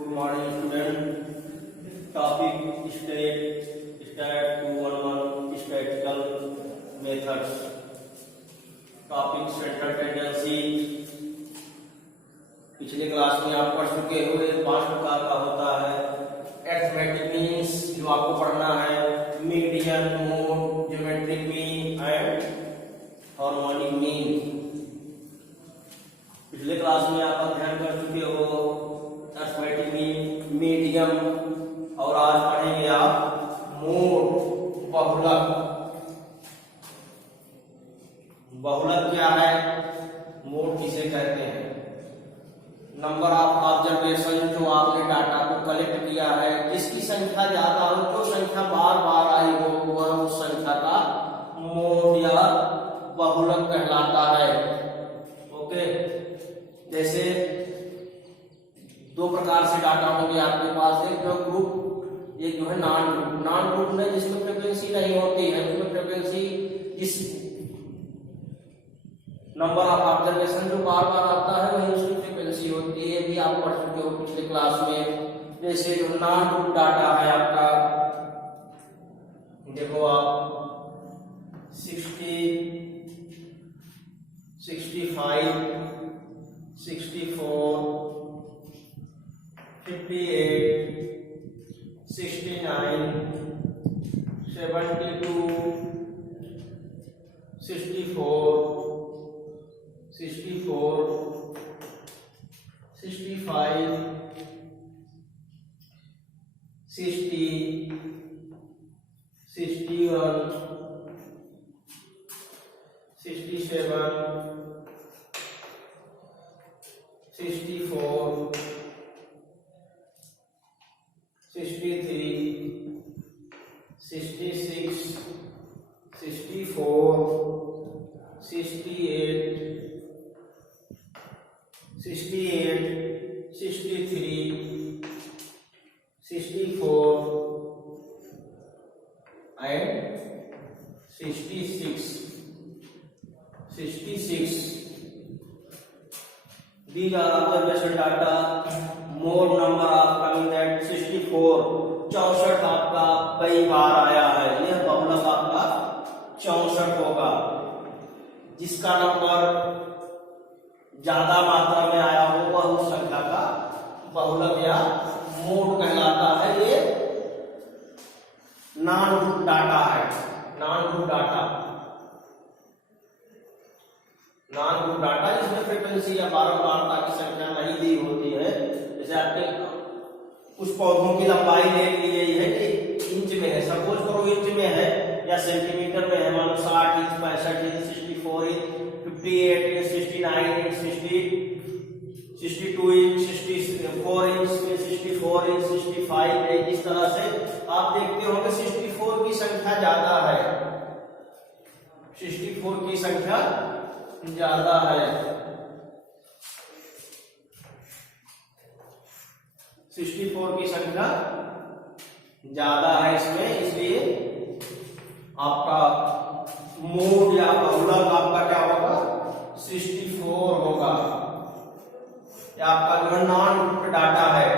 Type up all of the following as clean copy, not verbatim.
Good morning, student. Topic stat 211 statistical methods. Topic central tendency. पिछले class में आप पढ़ चुके हुए 5 प्रकार का होता है। अरिथमेटिक मीन्स जो आपको पढ़ना है, median, mode, geometric mean and harmonic mean. पिछले क्लास में आप अध्ययन कर चुके हो अरिथमेटिक मीन, मीडियम, और आज पढ़ेंगे आप मोड, बहुलक। बहुलक क्या है, मोड किसे कहते हैं? नंबर ऑफ ऑब्जर्वेशन, जो आपने डाटा को कलेक्ट किया है, जिसकी संख्या ज्यादा हो, जो संख्या बार बार आई हो, वह उस संख्या का मोड या बहुलक कहलाता है। ओके, जैसे दो प्रकार से डाटा होंगे आपके पास, एक जो ग्रुप, एक जो है नॉन ग्रुप। नॉन ग्रुप में जिसमें फ्रीक्वेंसी नहीं होती है, उसमें फ्रीक्वेंसी इस नंबर ऑफ ऑब्जर्वेशन जो बार बार आता है वही उसकी फ्रीक्वेंसी होती है। भी आप पढ़ चुके हो पिछले क्लास में। जैसे जो नॉन ग्रुप डाटा है आपका, देखो आप 60, 65, 64, 58, 69, 72, 64, 64, 65, 60, 61, 67, 64, 63, 66, 64, 68, 68, 63, 64 and 66. 66. These are observation data. More number of coming that 64. 64 आपका कई बार आया है, यह बहुलक आपका 64 होगा। जिसका नंबर ज्यादा मात्रा में आया हो वह उस संख्या का बहुलक या मोड कहलाता है। ये नॉन ग्रुप डाटा है। Non group data, non group data जिसमें फ्रीक्वेंसी या बारंबारता की संख्या नहीं दी होती है। जैसे आपके कुछ पौधों की लंबाई ले ली गई है कि इंच में है, सपोज करो इंच में है या सेंटीमीटर में है, मानो 60 inch, 65 inch, 64 inch, 58 inch, 69 inch, 62 inch, 64 inch, 64 inch, 65 inch. इस तरह से आप देखते हो कि 64 की संख्या ज्यादा है, 64 की संख्या ज्यादा है, 64 की संख्या ज्यादा है इसमें, इसलिए आपका मोड या बहुलक आपका क्या होगा, 64 होगा। या आपका जो नॉन ग्रुप डाटा है।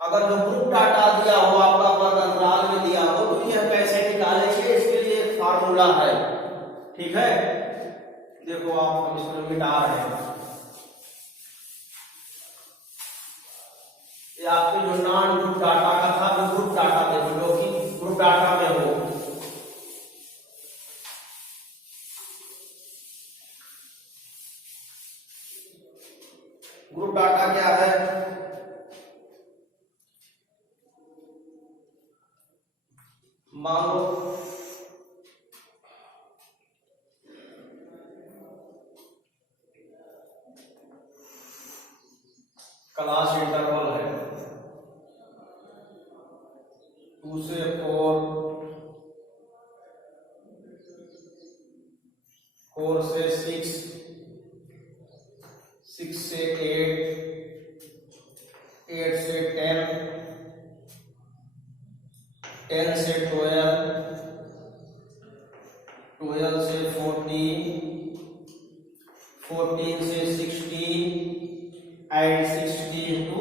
अगर जो ग्रुप डाटा दिया हो आपका वर्ग अंतराल में दिया हो तो यह कैसे निकालेंगे, इसके लिए एक फार्मूला है। ठीक है, देखो आप इसमें मिटा रहे हैं। ये आपके जो नॉन ग्रुप डाटा का था, जो ग्रुप डाटा देखो जो कि ग्रुप डाटा में हो। ग्रुप डाटा क्या है, मान लो क्लास इंटरवल है 2 से 4, 4 से 6, 6 से 8, 8 से 10, 10 से 12, 12 से 14, 14 से 16 and 16 to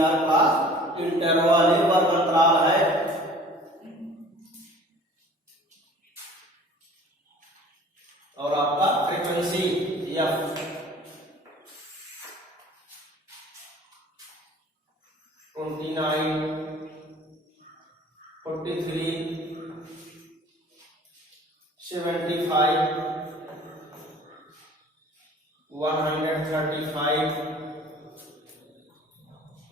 CR का इंटरवल है, वर्ग अंतराल है। और आपका फ्रीक्वेंसी F 29, 43, 75, 135,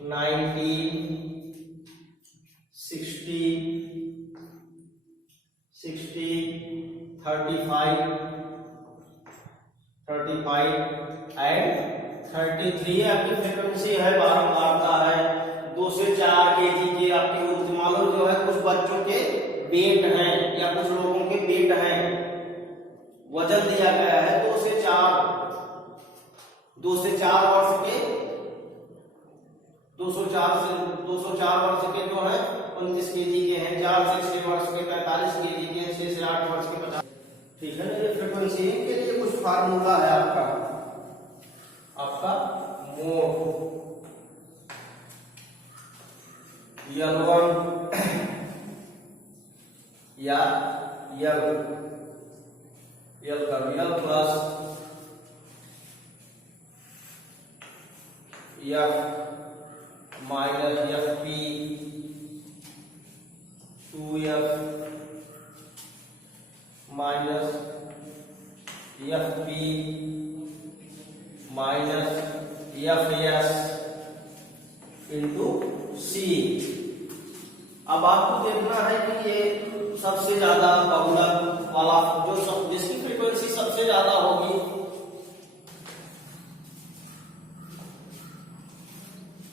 90, 60, 35 एंड 33 आपकी फ्रीक्वेंसी है, बारंबारता है। 2 से 4 kg के आपके मान लो जो है कुछ बच्चों के वेट हैं या कुछ लोगों के वेट हैं, वजन दिया गया है 2 से 4 वर्ष के 204 वर्ष के जो है 29 kg के हैं, 4 से 6 वर्ष के 45 kg के हैं, 6 से 8 वर्ष के 50। ठीक है ना। ये फ्रीक्वेंसी के लिए कुछ फार्मूला है आपका मोड L1 या L का L plus F minus FP 2F minus FP minus FS into C। अब आपको देखना है कि ये सबसे ज्यादा बहुलक वाला जो जिसकी फ्रीक्वेंसी सबसे ज्यादा होगी,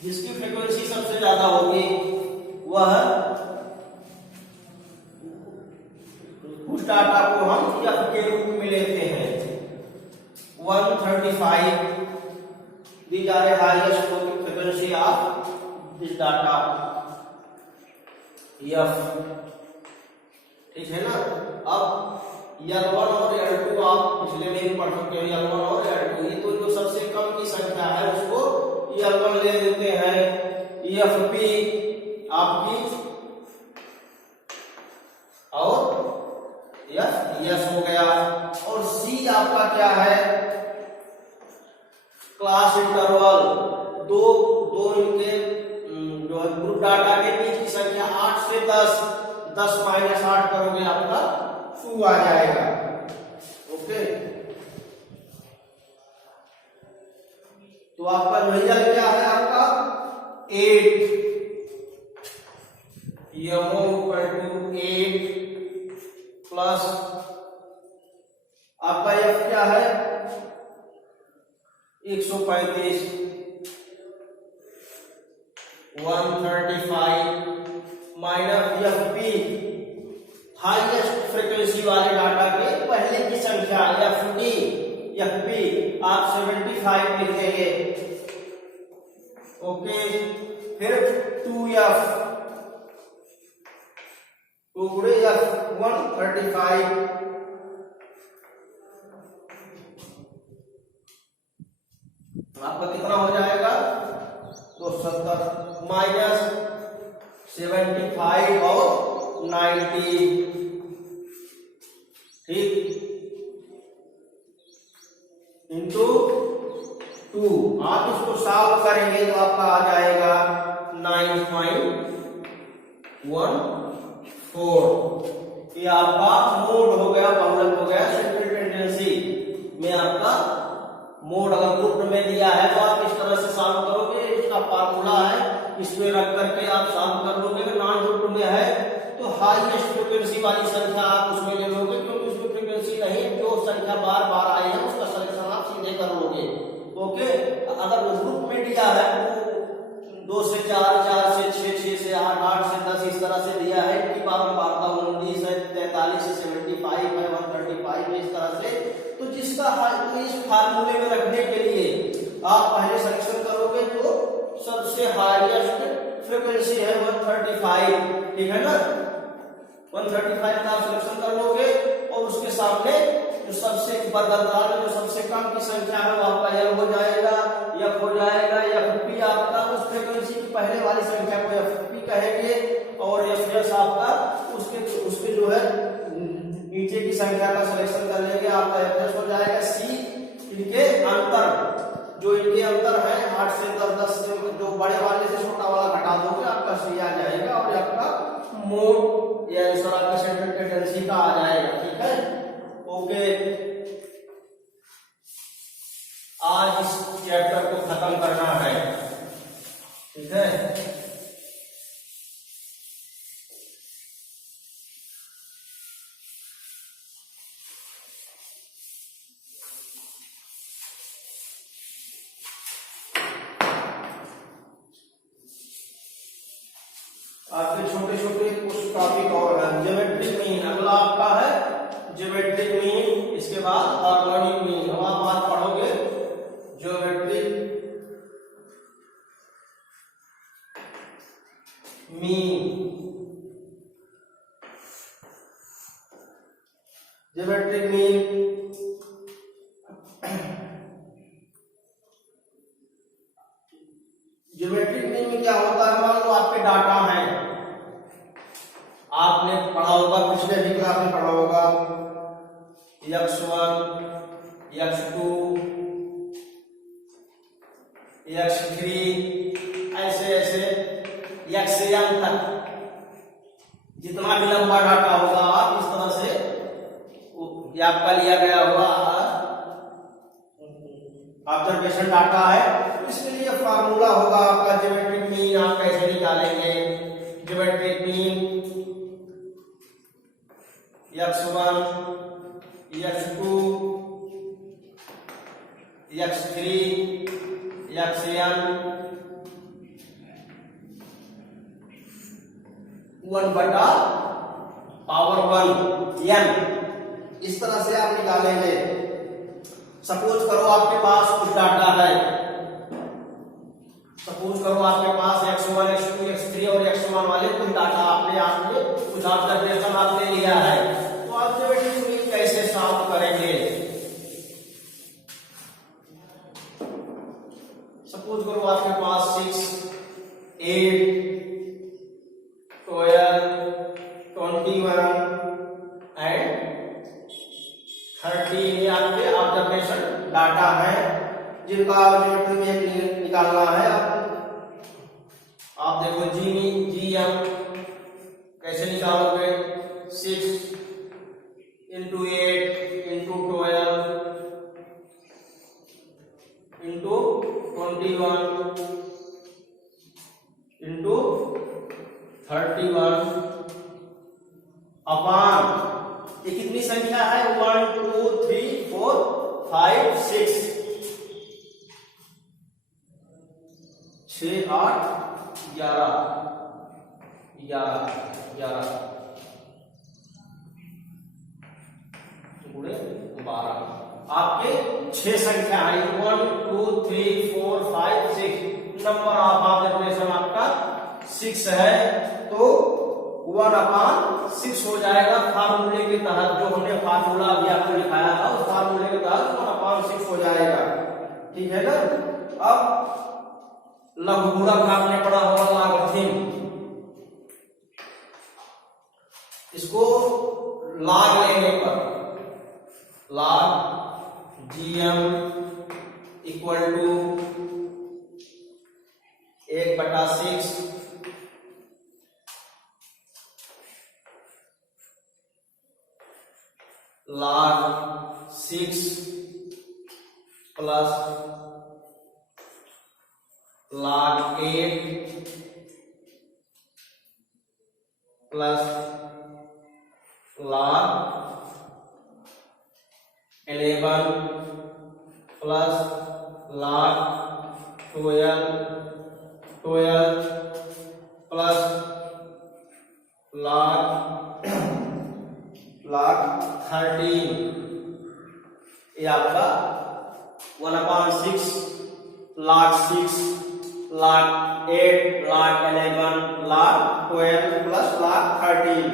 जिसकी फ्रीक्वेंसी सबसे ज्यादा होगी वह उस डाटा को हम F के रूप में लेते हैं। 135 these are the highest frequency of this data F, ठीक है ना। अब L1 और L2 आप पिछले में ही पढ़ चुके हैं, L1 और L2 ये तो जो सबसे कम की संख्या है उसको L1 ले लेते हैं। FP आपकी और F हो गया, और C आपका क्या है, क्लास इंटरवल, दो इनके जो है ग्रुप डाटा के बीच की संख्या 8 से 10 माइनस 8 करोगे आपका 2 आ जाएगा। ओके, तो आपका रिजल्ट क्या है, आपका 8 8 प्लस आपका F क्या है 135 135 माइनस FP हाईएस्ट फ्रीक्वेंसी वाले डाटा के पहले की संख्या FP आप 75 लिख देंगे। ओके, फिर 2F 135 आपका कितना हो जाएगा 270 माइनस 75 और 90, ठीक, इंटू 2। आप इसको सॉल्व करेंगे तो आपका आ जाएगा 9.14। ये आपका मोड हो गया, बहुलक हो गया। सेंट्रल टेंडेंसी में आपका मोड अगर ग्रुप में दिया है तो आप इस तरह से सॉल्व करोगे, इसका फार्मूला है, इसमें रख करके आप सॉल्व कर लोगे। नॉन ग्रुप में है तो हाईएस्ट फ्रीक्वेंसी वाली संख्या आप उसमें ले लोगे, क्योंकि उसमें फ्रीक्वेंसी नहीं, जो संख्या बार बार आई है उसका सिलेक्शन आप सीधे कर लोगे। ओके, अगर ग्रुप में दिया है 2 से 4 4 से 6 6 से 8 8 से 10 इस तरह से दिया है कि बारंबारता 19 है, 43 से 75 है, 135 है, इस तरह से। तो जिसका इस फार्मूले में रखने के लिए आप पहले सिलेक्शन करोगे जो सबसे हाईएस्ट फ्रीक्वेंसी है 135, ठीक है ना। 135 का आप सिलेक्शन कर लोगे और उसके सामने जो सबसे वर्गतंत्र में जो सबसे कम की संख्या है वो आपका एल हो जाएगा, एफ हो जाएगा। एफ पी आपका उस फ्रीक्वेंसी की पहले वाली संख्या को एफ पी कहेंगे और एफ एस आपका उसके जो है नीचे की संख्या का सिलेक्शन कर लेंगे, आपका एफ एस हो जाएगा। सी इनके अंतर जो इनके अंतर है 8 से 10 से जो बड़े वाले से छोटा वाला घटा दोगे आपका सी आ जाएगा और आपका मोड या आपका सेंट्रल टेंडेंसी का आ जाएगा। ठीक है, ओके। आज इस चैप्टर को खत्म करना है। ठीक है, आपके छोटे छोटे कुछ टॉपिक और हैं। ज्योमेट्रिक मीन अगला आपका है ज्योमेट्रिक मीन, इसके बाद हार्मोनिक मीन। अब आप बात पढ़ोगे geometric mean. Geometric mean geometric mean में क्या होता है, मान लो आपके डाटा है, आपने पढ़ा होगा पिछले भी क्लास में पढ़ा होगा x1 x2 x3 ऐसे ऐसे xn तक जितना भी लंबा डाटा होगा आप इस तरह से आपका लिया गया हुआ ऑब्जर्वेशन डाटा है, इसके लिए फार्मूला होगा आपका ज्योमेट्रिक मीन। आप कैसे निकालेंगे geometric mean, x1 x2 x3 xn 1/(1) n, इस तरह से आप निकालेंगे। सपोज करो आपके पास कुछ डाटा है, सपोज करो आपके पास x1 x2 x3 और x1 वाले कुछ डाटा आपने कुछ ऑब्जर्वेशन आपने लिया है, तो आप ज्योमेट्रिक मीन कैसे सॉल्व करेंगे। सपोज करो आपके पास 6 8 12 21 एंड 30 ये आपके ऑब्जर्वेशन डाटा है जिनका ज्योमेट्रिक मीन निकालना है। आप देखो जीएम कैसे निकालोगे, 6 into 8 into 12 into 21 into 31 upon ये कितनी संख्या है 1 2 3 4 5 6 6 8 11 गुणे 12 आपके 6 संख्या है 1 2 3 4 5 6 नंबर ऑफ ऑब्जर्वेशन आपका 6 है, तो 1/6 हो जाएगा। फार्मूले के तहत जो हमने फार्मूला अभी आपको लिखाया था उस फार्मूले के तहत 1/6 हो जाएगा। ठीक है ना। अब लघुगुणक आपने पढ़ा होगा लॉगरिथम, इसको लॉग लेने पर log GM equal to 1/6 log 6 plus log 8 plus log 11 plus log 12 plus log 13 ये आपका 1/6 log 6 log 8 log 11 log 12 plus log 13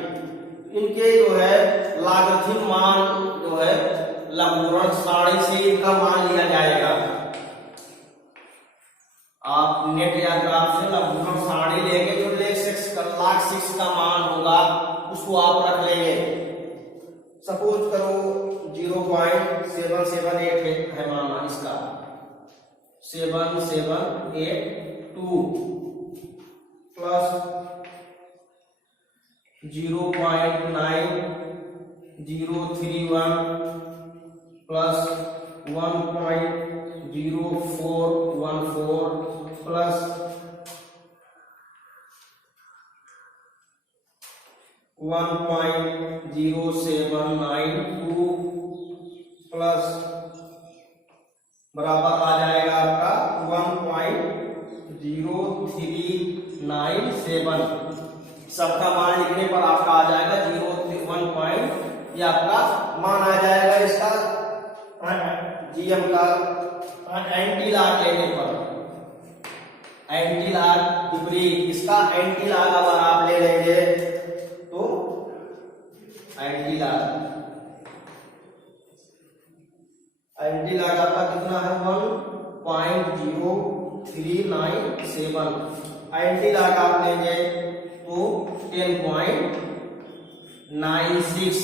इनके जो है लॉगरिथम मान जो है लघुगणक सारणी से इनका मान लिया जाएगा। आप नेट या ग्राफ से लघुगणक सारणी लेंगे, जो log 6 का मान होगा उसको आप रख लेंगे। सपोज करो 0.778 है माना इसका, 7782 प्लस 0.9031 प्लस 1.0414 प्लस 1.0792 प्लस बराबर आ जाएगा आपका 1.0397। सबका मान लिखने पर आपका आ जाएगा 0.1 ये आपका मान आ जाएगा इसका जीएम का एंटी लॉग लेने पर। एंटी लॉग विपरीत इसका एंटी लॉग अगर आप ले लेंगे तो एंटी लॉग आपका कितना है 1.0397। एंटी लॉग आप लेंगे तो 10.96।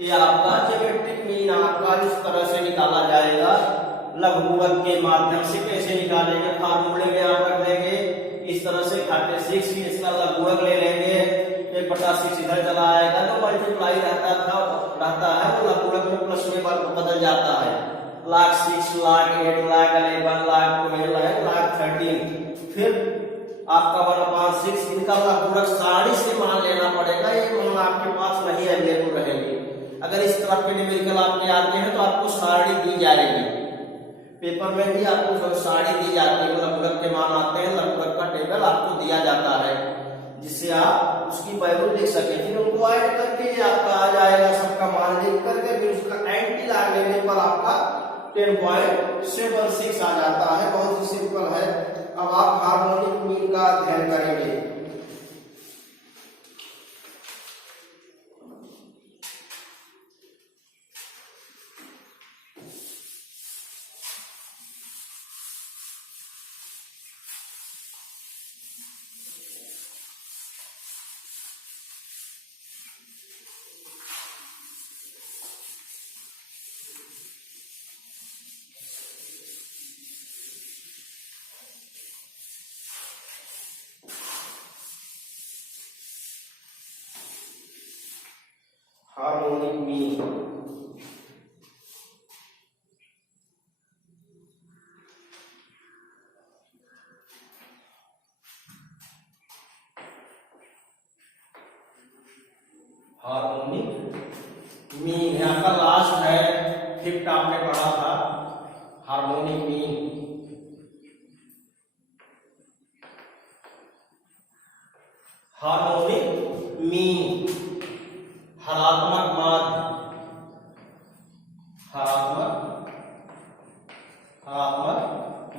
ये आपका ज्योमेट्रिक मीन आपका इस तरह से निकाला जाएगा लघुगणक के माध्यम से। कैसे निकालेंगे, फार्मूले में आप रख देंगे इस तरह से, खाते 6 की इसका लघुगणक ले लेंगे, 1/6 इधर चला आएगा, जो मल्टीप्लाई रहता है वो लघुगणक में प्लस में बदल जाता है। log 6, log 8, log 11, log 12, log 13। फिर आपका 1/6 इनका लघुगणक सारणी से मान लेना पड़ेगा। ये मान आपके पास नहीं अवेलेबल रहेंगे। अगर इस तरह के न्यूमेरिकल आपके आते हैं तो आपको सारणी दी जाएगी, पेपर में भी आपको सारणी दी जाती है। लघुगणक के मान आते हैं, लघुगणक का टेबल आपको दिया जाता है जिससे आप उसकी वैल्यू लिख सके। फिर उनको ऐड करके ये आपका आ जाएगा, सबका मान लिख करके फिर उसका एंटी लॉग लेने पर आपका 10.76 आ जाता है। बहुत ही सिंपल है। अब आप हार्मोनिक मीन का अध्ययन करेंगे। हार्मोनिक मीन यहाँ का लास्ट है, 5th आपने पढ़ा था हार्मोनिक मीन। हार्मोनिक मीन हरात्मक माध्य, हरात्मक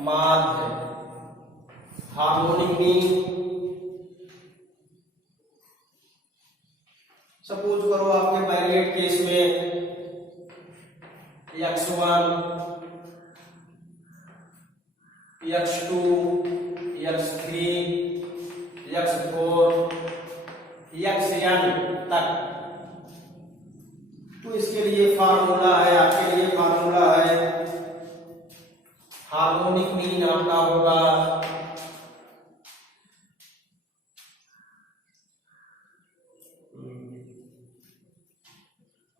माध्य हार्मोनिक मीन। सपोज करो आपके पैरेलल केस में x1, x2, x3, x4, xn तक। तो इसके लिए फार्मूला है, आपके लिए फार्मूला है हार्मोनिक मीन आपका होगा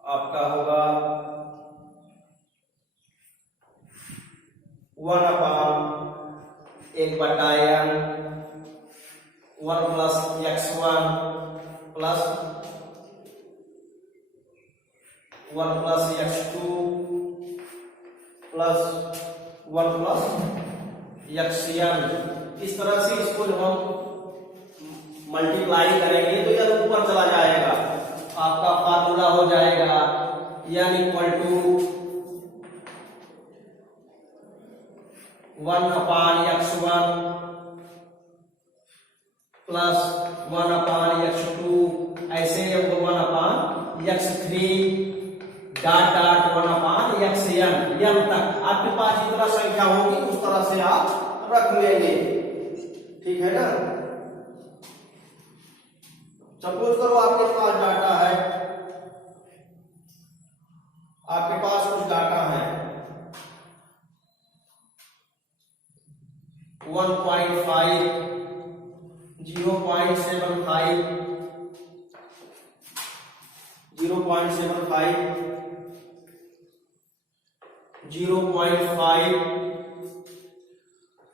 आपका होगा 1/1/n 1 plus x1 plus 1 plus x2 plus 1 plus xn। इस तरह से इसको जब हम मल्टीप्लाई करेंगे तो यह ऊपर चला जाएगा। आपका फार्मूला हो जाएगा n equal to 1/x1 plus 1/x2 ऐसे 1/x3 डॉट डॉट 1/xn 1 से n तक आपके पास जितना संख्या होगी उस तरह से आप रख लेंगे, ठीक है ना। सपोज करो आपके पास डाटा है, आपके पास कुछ डाटा है 1.5, 0.75, 0.75, 0.5,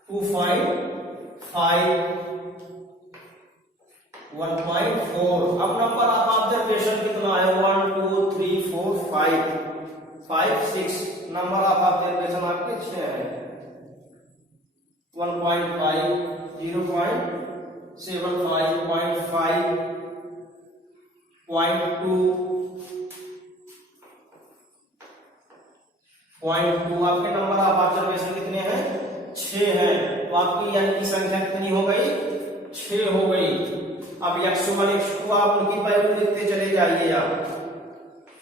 2.5, 1.4। अब नंबर ऑफ ऑब्जर्वेशन कितना है 1 2 3 4 5 6, नंबर ऑफ ऑब्जर्वेशन आपके 6 है। 1.5, 0.75, 0.5, 0.2, 0.2 आपके नंबर ऑफ ऑब्जर्वेशन कितने हैं 6 हैं। तो आपकी यानी की संख्या कितनी हो गई 6 हो गई। अब x1 x2 आप उनकी वैल्यू लिखते चले जाइए आप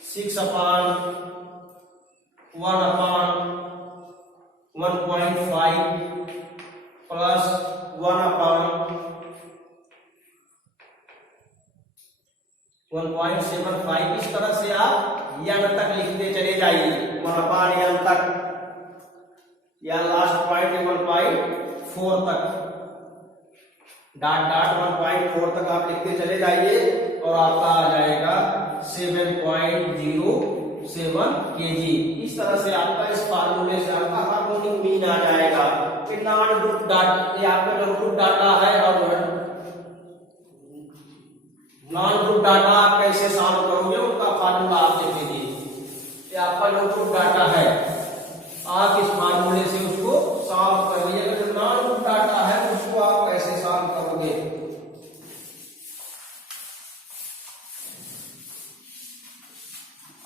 6/1/1.5 प्लस 1/1.75, इस तरह से आप n तक लिखते चले जाइए 1/n तक या लास्ट पॉइंट 1.4 तक, डॉट डॉट 1.4 तक आप लिखते चले जाइए और आपका आ जाएगा 7.07 kg। इस तरह से आपका इस फार्मूले से आपका हार्मोनिक मीन आ जाएगा। फिर नॉन ग्रुप डाटा, ये आपका जो ग्रुप डाटा है और नॉन ग्रुप डाटा आप कैसे सॉल्व करोगे उनका फार्मूला आप देख लीजिए। ये आपका जो ग्रुप डाटा है आप इस फार्मूले से उसको सॉल्व कर लीजिए। जो नॉन ग्रुप डाटा है उसको आप कैसे सॉल्व करोगे,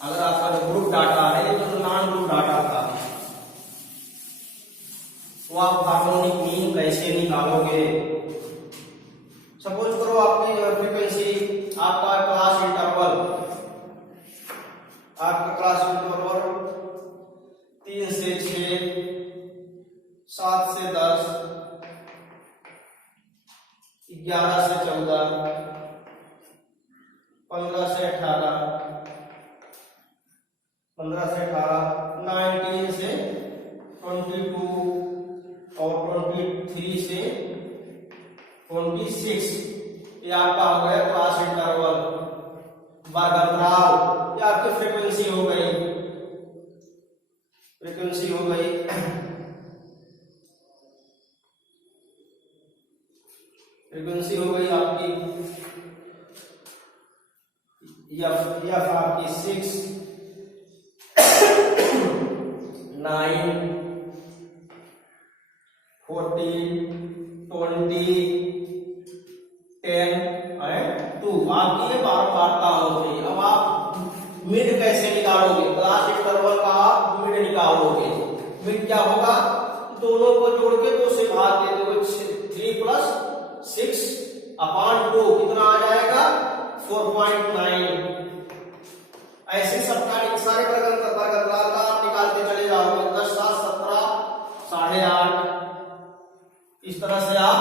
अगर आपका जो ग्रुप डाटा है ये जो नॉन ग्रुप डाटा था वो आप हार्मोनिक मीन कैसे निकालोगे। सपोज करो आपकी फ्रीक्वेंसी आपका क्लास इंटरवल 3 से 6, 7 से 10, 11 से 14, 15 से 18, 19 से 22 और 23 से 26। ये आपका हो गया क्लास इंटरवल वर्गंतराल। ये आपकी फ्रीक्वेंसी हो गई, फ्रीक्वेंसी हो गई। फ्रीक्वेंसी हो गई आपकी एफ आपकी 6, 9, 14, 20, 10 एंड 2 आपकी ये वार्ता होगी। अब आप मिड कैसे निकालोगे, क्लास इंटरवल का आप मिड निकालोगे। मिड क्या होगा, दोनों को जोड़ के 2 से भाग देते हुए 3 + 6/2 कितना आ जाएगा 4.9। ऐसे सबका सारे वर्गंतराल का आप निकालते चले जाओगे 10 7 17 8.5, इस तरह से आप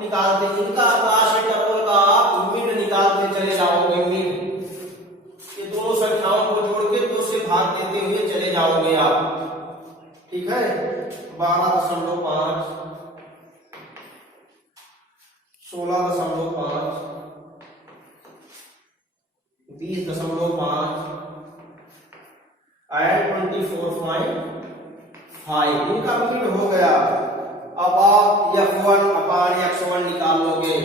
निकालते, इनका क्लास इंटरवल का आप मिड निकालते चले जाओगे। मिड ये दोनों संख्याओं को जोड़ के 2 से भाग देते हुए चले जाओगे आप, ठीक है। 12.5, 16.5, 20.5 एंड 24.5 इनका मिड हो गया। अब आप f1/x1 निकाल लोगे।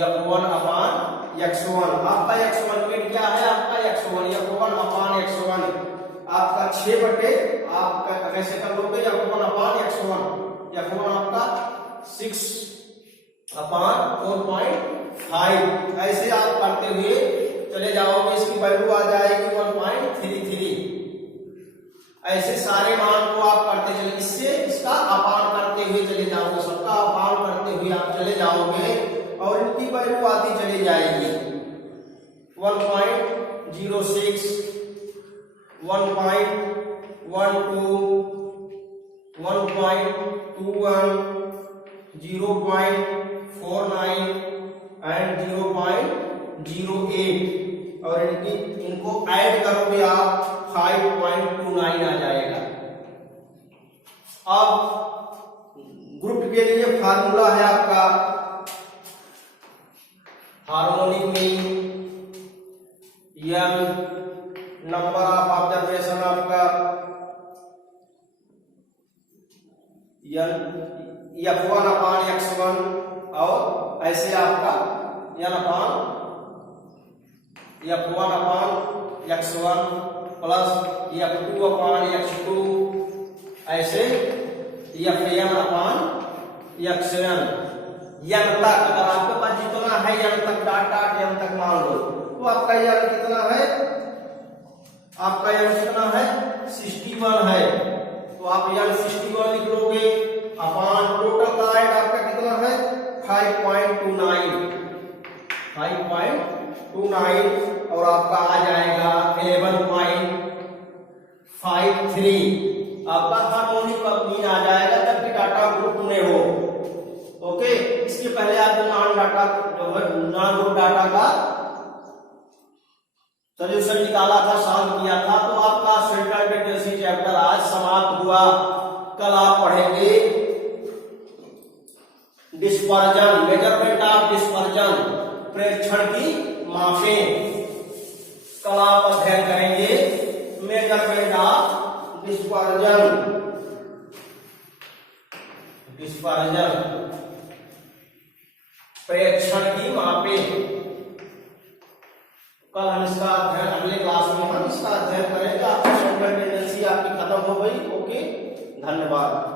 f1/x1 आपका x1 मिड क्या है, आपका x1 f1/x1 आपका 6 आपका कैसे कर लोगे f1/x1 आपका 6/4.5 ऐसे आप करते हुए चले जाओगे। इसकी वैल्यू आ जाएगी 1.33। ऐसे सारे मान को आप करते चले, इससे इसका अपान करते हुए चले जाओगे, सबका अपान करते हुए आप चले जाओगे और इनकी वैल्यू आती चली जाएगी 1.06, 1.15, 1.21, 0.49 एंड 0.08 और इनको ऐड करोगे आप 5.29 आ जाएगा। अब ग्रुप के लिए फार्मूला है आपका harmonic mean n number of observation आपका f1 अपान x1 और ऐसे आपका n अपान f1 अपान x1 प्लस f2 अपान x2 ऐसे fn अपान xn n तक। अगर आपके पास जितना है n तक डाटा n तक मान लो तो आपका n कितना है, आपका n कितना है 61 है, तो आप n 61 लिख लोगे अपान टोटल का राइट आपका कितना है 5.29 और आपका आ जाएगा 11.53 आपका हार्मोनिक मीन आ जाएगा जबकि डाटा ग्रुप में हो। ओके, इसके पहले आपने नॉन ग्रुप डाटा का सोल्यूशन निकाला था, सॉल्व किया था, तो आपका सेंट्रल टेंडेंसी चैप्टर आज समाप्त हुआ। कल आप पढ़ेंगे डिस्पर्जन, मेजरमेंट ऑफ डिस्पर्जन, प्रेक्षण की मापें। कल आप अध्ययन करेंगे मेजरमेंट ऑफ डिस्पर्जन, प्रेक्षण की मापें। कल हम इसका अध्ययन, अगले क्लास में हम इसका अध्ययन करेंगे। आपकी सेंट्रल टेंडेंसी आपकी खत्म हो गई। ओके, धन्यवाद।